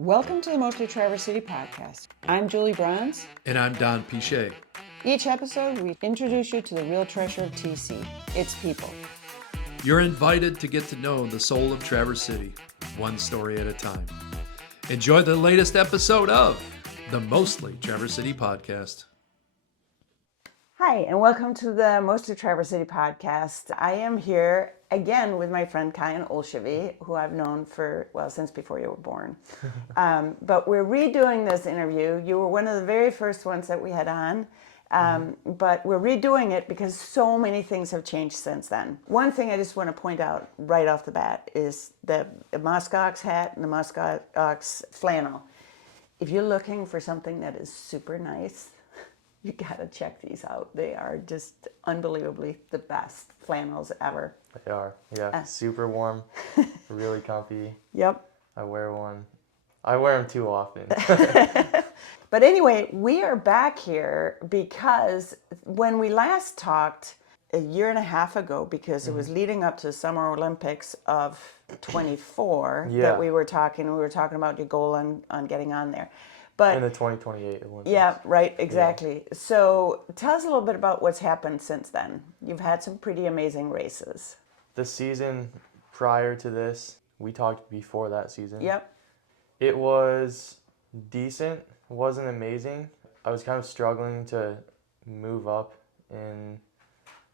Welcome to the Mostly Traverse City podcast. I'm Julie Bronze. And I'm Don Pichet. Each episode, we introduce you to the real treasure of TC, its people. You're invited to get to know the soul of Traverse City, one story at a time. Enjoy the latest episode of the Mostly Traverse City podcast. Hi, and welcome to the Mostly Traverse City podcast. I am here again with my friend Kyan Olshove, who I've known since before you were born. But we're redoing this interview. You were one of the very first ones that we had on. But we're redoing it because so many things have changed since then. One thing I just want to point out right off the bat is the muskox hat and the muskox flannel. If you're looking for something that is super nice, you gotta check these out. They are just unbelievably the best flannels ever. They are, yeah. Super warm, really comfy. Yep. I wear one. I wear them too often. But anyway, we are back here because when we last talked a year and a half ago, because it was leading up to the Summer Olympics of 24 that we were talking about your goal on getting on there. But in the 2028 Olympics. Yeah, right, exactly. Yeah. So tell us a little bit about what's happened since then. You've had some pretty amazing races. The season prior to this, we talked before that season. Yep. It was decent. It wasn't amazing. I was kind of struggling to move up in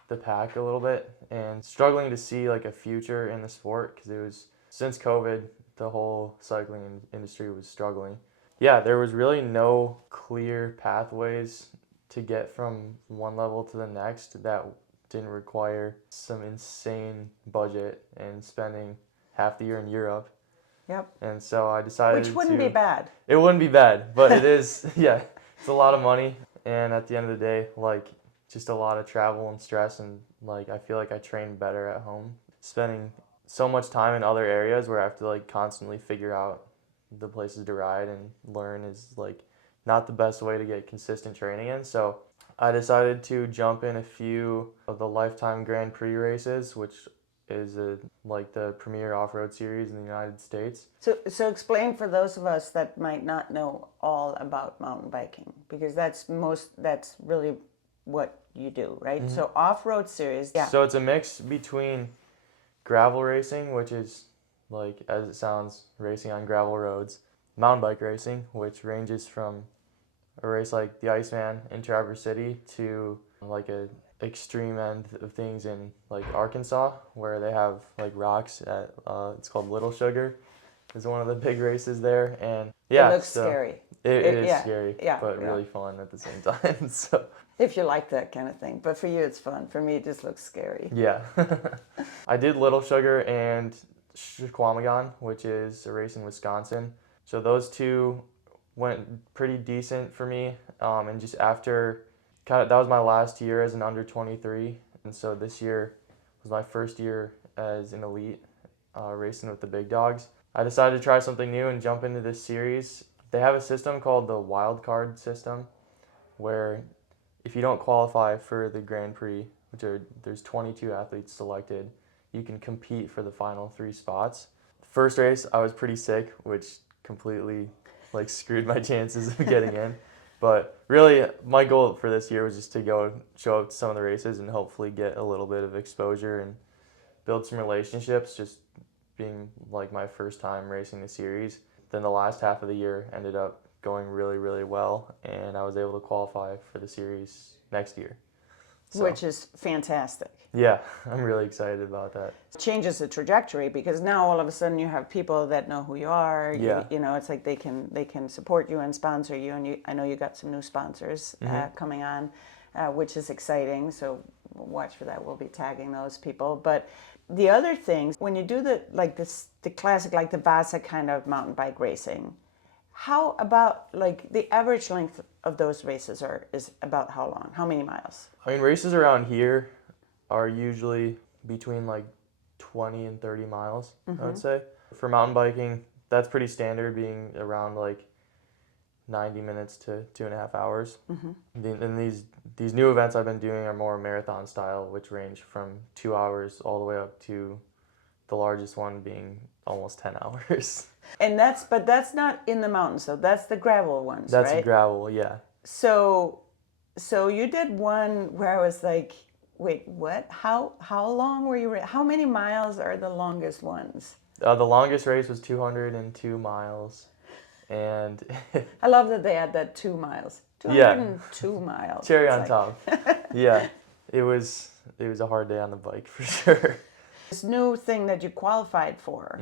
the pack a little bit and struggling to see like a future in the sport because it was, since COVID, the whole cycling industry was struggling. Yeah, there was really no clear pathways to get from one level to the next that didn't require some insane budget and spending half the year in Europe. Yep. And so I decided Which wouldn't be bad. It wouldn't be bad, but it is, yeah, it's a lot of money. And at the end of the day, like, just a lot of travel and stress. And, like, I feel like I train better at home. Spending so much time in other areas where I have to, like, constantly figure out the places to ride and learn is like not the best way to get consistent training in. So I decided to jump in a few of the Life Time Grand Prix races, which is like the premier off-road series in the United States. So explain for those of us that might not know all about mountain biking, because that's really what you do, right? Mm-hmm. So off-road series. Yeah. So it's a mix between gravel racing, which is like, as it sounds, racing on gravel roads, mountain bike racing, which ranges from a race like the ICEMAN in Traverse City to like a extreme end of things in like Arkansas, where they have like rocks at, it's called Little Sugar, is one of the big races there. And yeah, it looks scary. It is scary, but really fun at the same time. So if you like that kind of thing, but for you it's fun. For me, it just looks scary. Yeah. I did Little Sugar and Chequamegon, which is a race in Wisconsin. So those two went pretty decent for me. And just after, that was my last year as an under 23. And so this year was my first year as an elite, racing with the big dogs. I decided to try something new and jump into this series. They have a system called the wild card system, where if you don't qualify for the Grand Prix, there's 22 athletes selected, you can compete for the final 3 spots. First race, I was pretty sick, which completely like screwed my chances of getting in. But really, my goal for this year was just to go show up to some of the races and hopefully get a little bit of exposure and build some relationships, just being like my first time racing the series. Then the last half of the year ended up going really, really well, and I was able to qualify for the series next year. So, which is fantastic. Yeah, I'm really excited about that. It changes the trajectory because now all of a sudden you have people that know who you are. Yeah. You know, it's like they can support you and sponsor you. And I know you got some new sponsors coming on, which is exciting. So watch for that. We'll be tagging those people. But the other things, when you do the classic, like the Vasa kind of mountain bike racing, how about like the average length of those races is about how long? How many miles? I mean, races around here are usually between like 20 and 30 miles, I would say. For mountain biking, that's pretty standard, being around like 90 minutes to 2.5 hours. And these new events I've been doing are more marathon style, which range from 2 hours all the way up to the largest one being almost 10 hours. And but that's not in the mountains, so that's the gravel ones, That's right? gravel, yeah. So you did one where I was like, wait, what? How long were you? How many miles are the longest ones? The longest race was 202 miles, and I love that they had that 2 miles. yeah, 202 miles. cherry It's on like, top. Yeah, it was a hard day on the bike for sure. this new thing that you qualified for,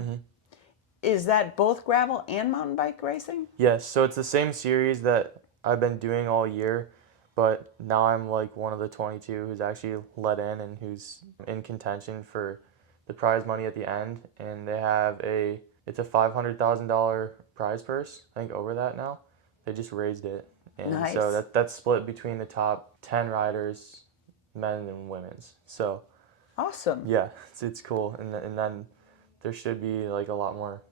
is that both gravel and mountain bike racing? Yes, so it's the same series that I've been doing all year, but now I'm like one of the 22 who's actually let in and who's in contention for the prize money at the end. And they have it's a $500,000 prize purse. I think over that now. They just raised it, and Nice. so that's split between the top 10 riders, men and women's. So Awesome. yeah, it's cool, and then there should be like a lot more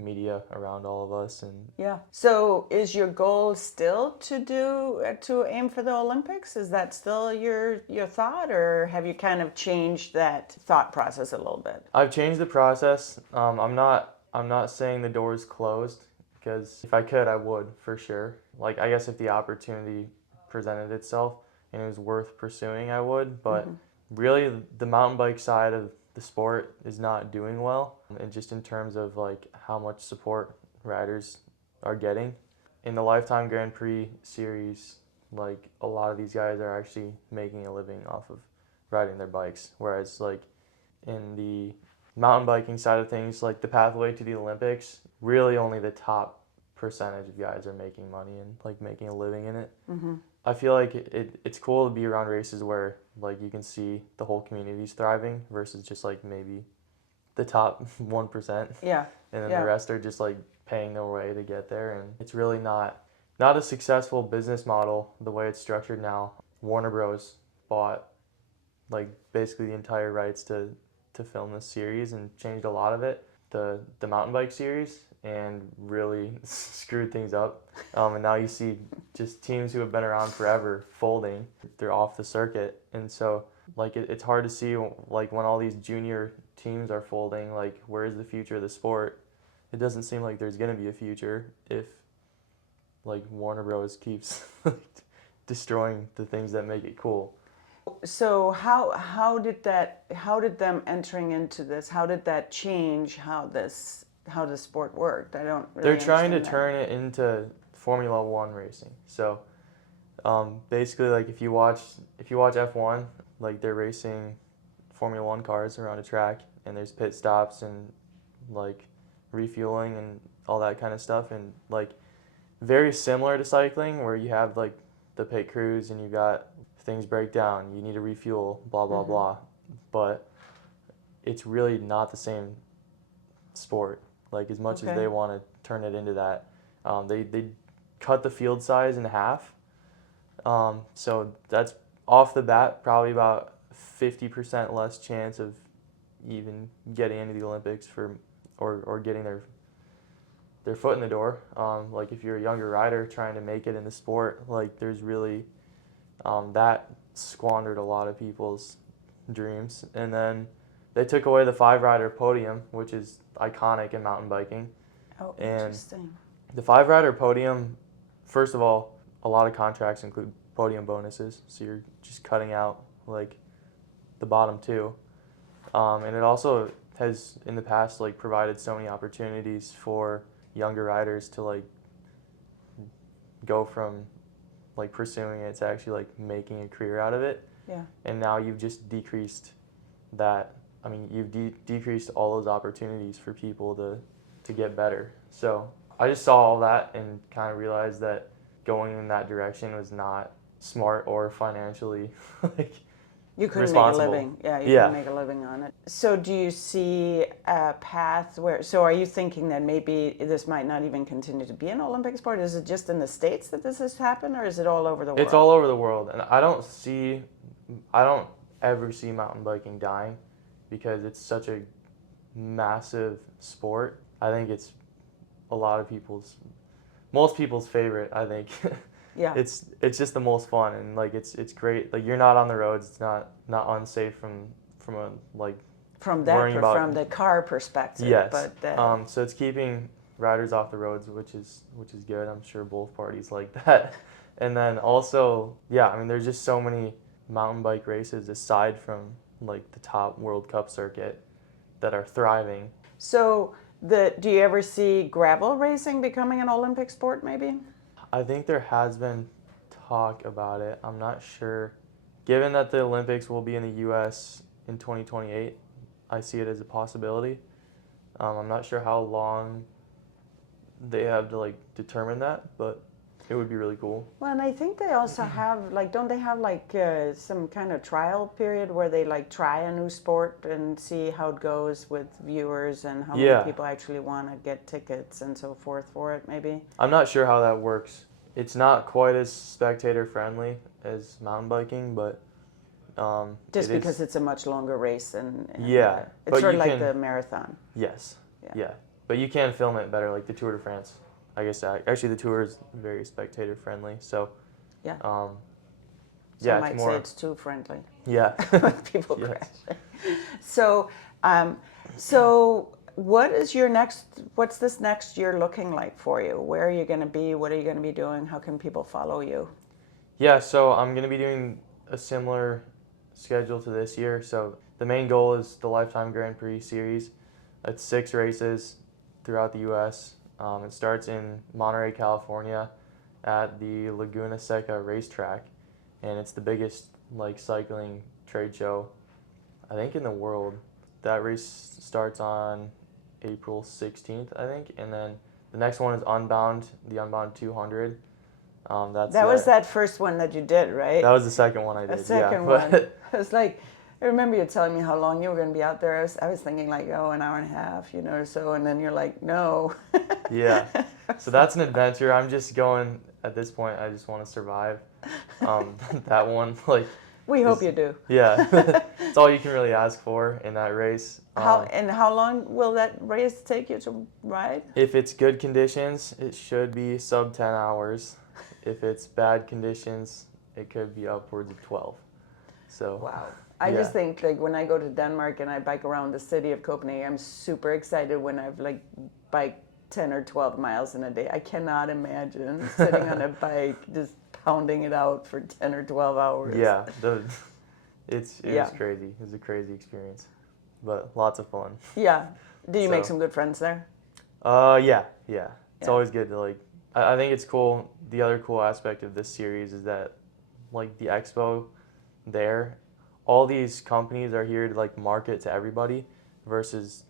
media around all of us. And Yeah. So is your goal still to aim for the Olympics? Is that still your thought, or have you kind of changed that thought process a little bit? I've changed the process. I'm not saying the door is closed, because if I could, I would for sure. Like, I guess if the opportunity presented itself and it was worth pursuing, I would. But really, the mountain bike side of the sport is not doing well, and just in terms of like how much support riders are getting. In the Lifetime Grand Prix series, like a lot of these guys are actually making a living off of riding their bikes, whereas like in the mountain biking side of things, like the pathway to the Olympics, really only the top percentage of guys are making money and like making a living in it. I feel like it's cool to be around races where like you can see the whole community's thriving versus just like maybe the top 1%. Yeah. And then Yeah. the rest are just like paying their way to get there. And it's really not a successful business model the way it's structured now. Warner Bros. Bought like basically the entire rights to film this series and changed a lot of it, the mountain bike series, and really screwed things up. And now you see just teams who have been around forever folding. They're off the circuit. And so like it's hard to see like when all these junior teams are folding, like where is the future of the sport? It doesn't seem like there's going to be a future if like Warner Bros. Keeps destroying the things that make it cool. So how did them entering into this, how did that change how the sport worked? I don't really They're trying to understand that. turn it into Formula One racing. So basically, like if you watch F1, like they're racing Formula One cars around a track, and there's pit stops and like refueling and all that kind of stuff, and like very similar to cycling where you have like the pit crews and you got things break down, you need to refuel, blah blah blah, but it's really not the same sport. Like as much as they want to turn it into that, they cut the field size in half, so that's off the bat probably about 50% less chance of even getting into the Olympics or getting their foot in the door. Like if you're a younger rider trying to make it in the sport, like there's really that squandered a lot of people's dreams. And then they took away the 5-rider podium, which is iconic in mountain biking. Oh, And interesting. the 5-rider podium, first of all, a lot of contracts include podium bonuses, so you're just cutting out like the bottom two. And it also has in the past like provided so many opportunities for younger riders to like go from like pursuing it to actually like making a career out of it. Yeah. And now you've just decreased that. I mean, you've decreased all those opportunities for people to get better. So I just saw all that and kind of realized that going in that direction was not smart or financially like You couldn't responsible. make a living. Yeah, you couldn't make a living on it. So do you see a path where, so are you thinking that maybe this might not even continue to be an Olympic sport? Is it just in the States that this has happened, or is it all over the world? It's all over the world. And I don't ever see mountain biking dying because it's such a massive sport. I think it's most people's favorite, I think. Yeah. It's just the most fun, and like it's great. Like you're not on the roads. It's not unsafe from a like from worrying about from the car perspective. yes. But So it's keeping riders off the roads, which is good. I'm sure both parties like that. And then also, yeah, I mean, there's just so many mountain bike races aside from like the top World Cup circuit that are thriving. so do you ever see gravel racing becoming an Olympic sport? Maybe. I think there has been talk about it. I'm not sure. Given that the Olympics will be in the U.S. in 2028, I see it as a possibility. I'm not sure how long they have to like determine that, but it would be really cool. Well, and I think they also have like, don't they have like some kind of trial period where they like try a new sport and see how it goes with viewers and how Yeah. many people actually want to get tickets and so forth for it? Maybe. I'm not sure how that works. It's not quite as spectator friendly as mountain biking, but Just because it's a much longer race and yeah, it's but sort of you like can- the marathon. yes, Yeah. yeah. But you can film it better, like the Tour de France. I guess actually the Tour is very spectator friendly, so Yeah. yeah, Some might it's more say it's too friendly. yeah. People Yes. crash. So, so what is what's this next year looking like for you? Where are you going to be? What are you going to be doing? How can people follow you? Yeah, so I'm going to be doing a similar schedule to this year. So the main goal is the Life Time Grand Prix series. It's 6 races throughout the U.S. It starts in Monterey, California at the Laguna Seca racetrack, and it's the biggest like cycling trade show, I think, in the world. That race starts on April 16th, I think, and then the next one is Unbound, the Unbound 200. That was that first one that you did, right? That was the second one I did. The second yeah. one. I was like, I remember you telling me how long you were going to be out there. I was thinking like, oh, an hour and a half, or so. And then you're like, no. Yeah. So that's an adventure. I'm just going, at this point, I just want to survive. That one, like. We hope you do. Yeah. It's all you can really ask for in that race. How long will that race take you to ride? If it's good conditions, it should be sub 10 hours. If it's bad conditions, it could be upwards of 12. So. Wow. I just think like when I go to Denmark and I bike around the city of Copenhagen, I'm super excited when I've like biked 10 or 12 miles in a day. I cannot imagine sitting on a bike just pounding it out for 10 or 12 hours. Yeah, it was crazy. It was a crazy experience, but lots of fun. Yeah. Did you make some good friends there? Yeah. It's always good to like. I think it's cool. The other cool aspect of this series is that, like the expo, there, all these companies are here to like market to everybody, versus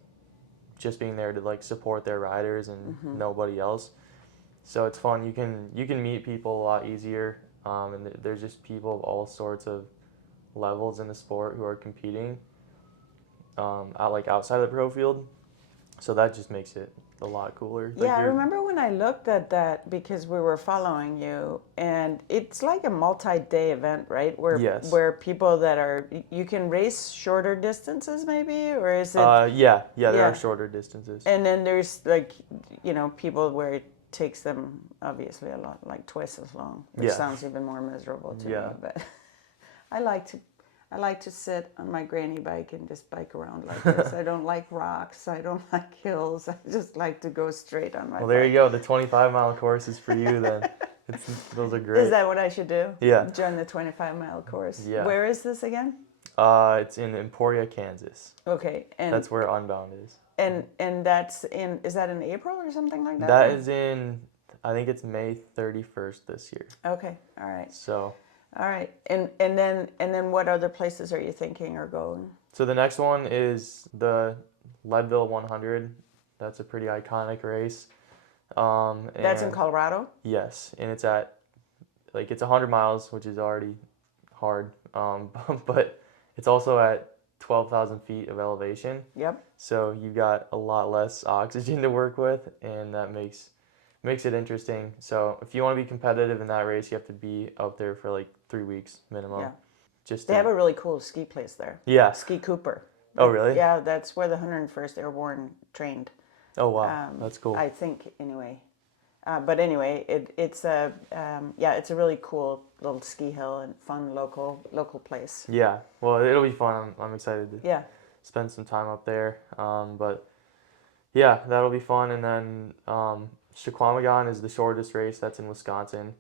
just being there to like support their riders and nobody else. So it's fun. You can meet people a lot easier, and there's just people of all sorts of levels in the sport who are competing outside of the pro field. So that just makes it a lot cooler. Yeah, I remember when I looked at that because we were following you, and it's like a multi-day event, right? Where people that you can race shorter distances maybe, or is it? Yeah, there are shorter distances. And then there's like, people where it takes them obviously a lot, like twice as long, which sounds even more miserable to me. But I like to sit on my granny bike and just bike around like this. I don't like rocks. I don't like hills. I just like to go straight on my bike. Well, there you go. The 25-mile course is for you then. Those are great. Is that what I should do? Yeah. Join the 25-mile course. Yeah. Where is this again? It's in Emporia, Kansas. Okay. And that's where Unbound is. And is that in April or something like that? That is in, I think it's May 31st this year. Okay. All right. So. All right, and then what other places are you thinking are going? So the next one is the Leadville 100. That's a pretty iconic race. That's in Colorado? Yes, and it's it's 100 miles, which is already hard, but it's also at 12,000 feet of elevation. Yep. So you've got a lot less oxygen to work with, and that makes it interesting. So if you want to be competitive in that race, you have to be out there for like 3 weeks minimum. Yeah. They have a really cool ski place there. Yeah. Ski Cooper. Oh, really? Yeah, that's where the 101st Airborne trained. Oh, wow. That's cool. I think, anyway. But anyway, it's a really cool little ski hill and fun local place. Yeah. Well, it'll be fun. I'm excited to spend some time up there. But yeah, that'll be fun. And then Chequamegon is the shortest race. That's in Wisconsin,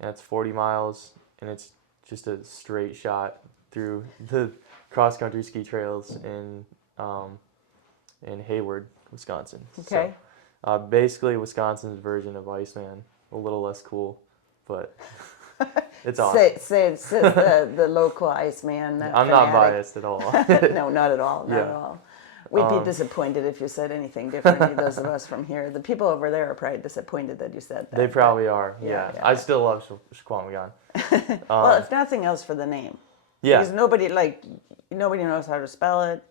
and it's 40 miles, and it's just a straight shot through the cross country ski trails in Hayward, Wisconsin. Okay. So, basically Wisconsin's version of Iceman, a little less cool, but it's awesome. Say the local Iceman. I'm not biased at all. No, not at all. Not at all. We'd be disappointed if you said anything differently, those of us from here. The people over there are probably disappointed that you said that. They probably are, yeah. yeah. I still love Chequamegon. Well, if nothing else, for the name. Yeah. Because nobody knows how to spell it.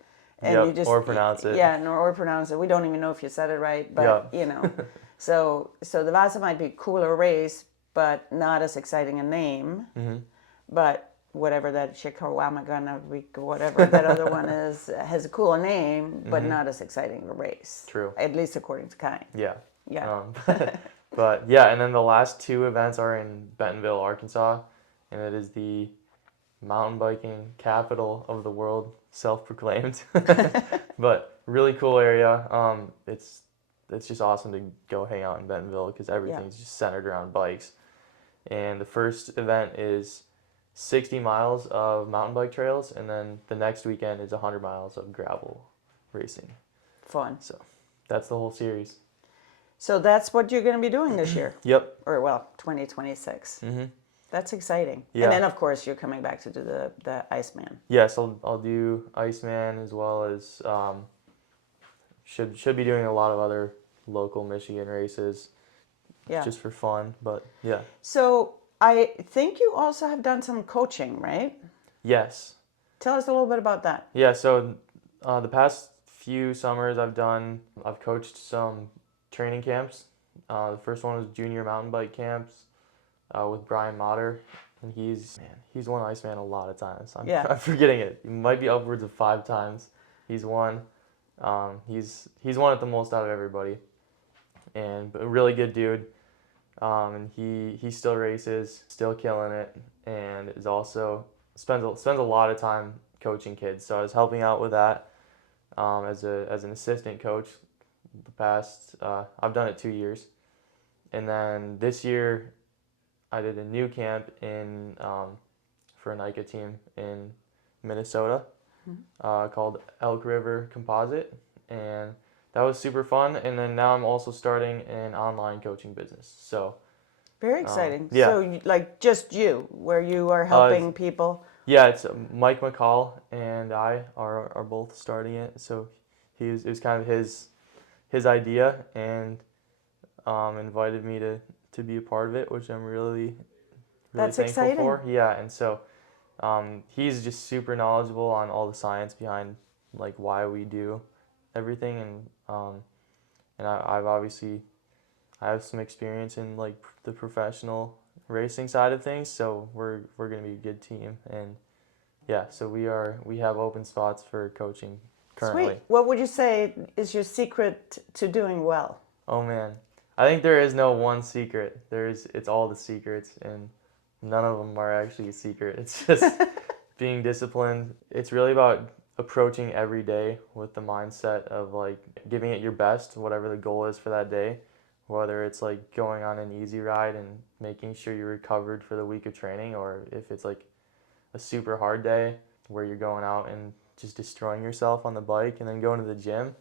And you just, or pronounce it. Yeah, or pronounce it. We don't even know if you said it right, but you know. So the Vasa might be a cooler race, but not as exciting a name. Mm-hmm. But whatever that Chequamegon, whatever that other one is, has a cooler name, but not as exciting a race. True. At least according to Kyan. Yeah. Yeah. But yeah, and then the last two events are in Bentonville, Arkansas, and it is the mountain biking capital of the world, self-proclaimed. But really cool area. It's just awesome to go hang out in Bentonville because everything's just centered around bikes. And the first event is 60 miles of mountain bike trails, and then the next weekend is 100 miles of gravel racing. Fun. So that's the whole series. So that's what you're going to be doing this year. Yep. Or, well, 2026. Mm-hmm. That's exciting. Yeah. And then, of course, you're coming back to do the Iceman. Yes, I'll do Iceman as well as should be doing a lot of other local Michigan races. Yeah. Just for fun, but yeah. So I think you also have done some coaching, right? Yes. Tell us a little bit about that. Yeah, so the past few summers I've coached some training camps. The first one was junior mountain bike camps with Brian Motter, and he's won Iceman a lot of times. I'm forgetting it. It might be upwards of 5 times he's won. He's won it the most out of everybody, and a really good dude. And he still races, still killing it, and is also spends a lot of time coaching kids. So I was helping out with that as an assistant coach. The past I've done it 2 years, and then this year I did a new camp in for a NICA team in Minnesota called Elk River Composite, and that was super fun. And then now I'm also starting an online coaching business. So very exciting. Yeah. So like just you, where you are helping people. Yeah, it's Mike McCall and I are both starting it. So it was kind of his idea, and invited me to be a part of it, which I'm really That's thankful exciting. for. Yeah, and so he's just super knowledgeable on all the science behind like why we do everything, and I have some experience in like the professional racing side of things, so we're gonna be a good team, and yeah, so we have open spots for coaching currently. Sweet. What would you say is your secret to doing well? Oh man, I think there is no one secret. It's all the secrets, and none of them are actually a secret. It's just being disciplined. It's really about approaching every day with the mindset of like giving it your best, whatever the goal is for that day. Whether it's like going on an easy ride and making sure you're recovered for the week of training, or if it's like a super hard day where you're going out and just destroying yourself on the bike and then going to the gym,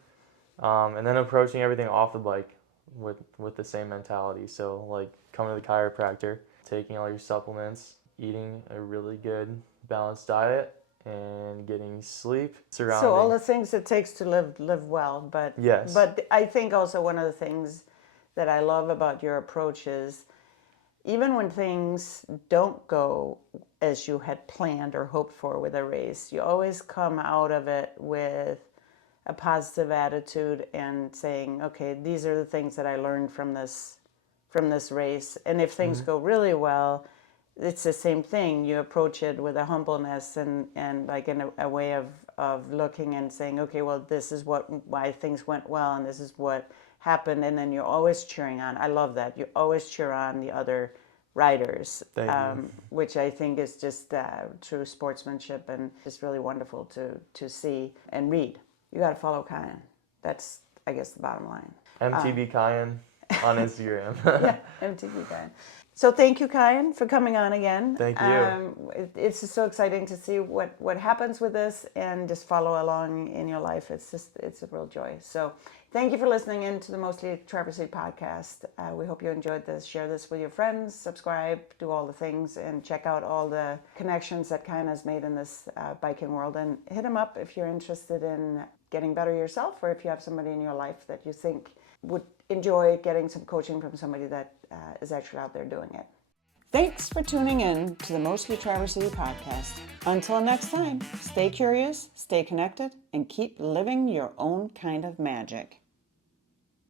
and then approaching everything off the bike with the same mentality. So like coming to the chiropractor, taking all your supplements, eating a really good balanced diet, and getting sleep surrounding. So all the things it takes to live well, but yes. But I think also one of the things that I love about your approach is even when things don't go as you had planned or hoped for with a race, you always come out of it with a positive attitude and saying, okay, these are the things that I learned from this race. And if things go really well, it's the same thing. You approach it with a humbleness and like in a way of looking and saying, okay, well, this is why things went well, and this is what happened. And then you're always cheering on. I love that. You always cheer on the other riders, Thank you. which I think is just true sportsmanship and is really wonderful to see and read. You got to follow Kyan. That's, I guess, the bottom line. MTB Kyan on Instagram. Yeah, MTV Kyan. So thank you, Kyan, for coming on again. Thank you. It's just so exciting to see what happens with this and just follow along in your life. It's a real joy. So thank you for listening in to the Mostly Traverse City podcast. We hope you enjoyed this. Share this with your friends, subscribe, do all the things, and check out all the connections that Kyan has made in this biking world. And hit him up if you're interested in getting better yourself, or if you have somebody in your life that you think would enjoy getting some coaching from somebody that is actually out there doing it. Thanks for tuning in to the Mostly Traverse City podcast. Until next time, stay curious, stay connected, and keep living your own kind of magic.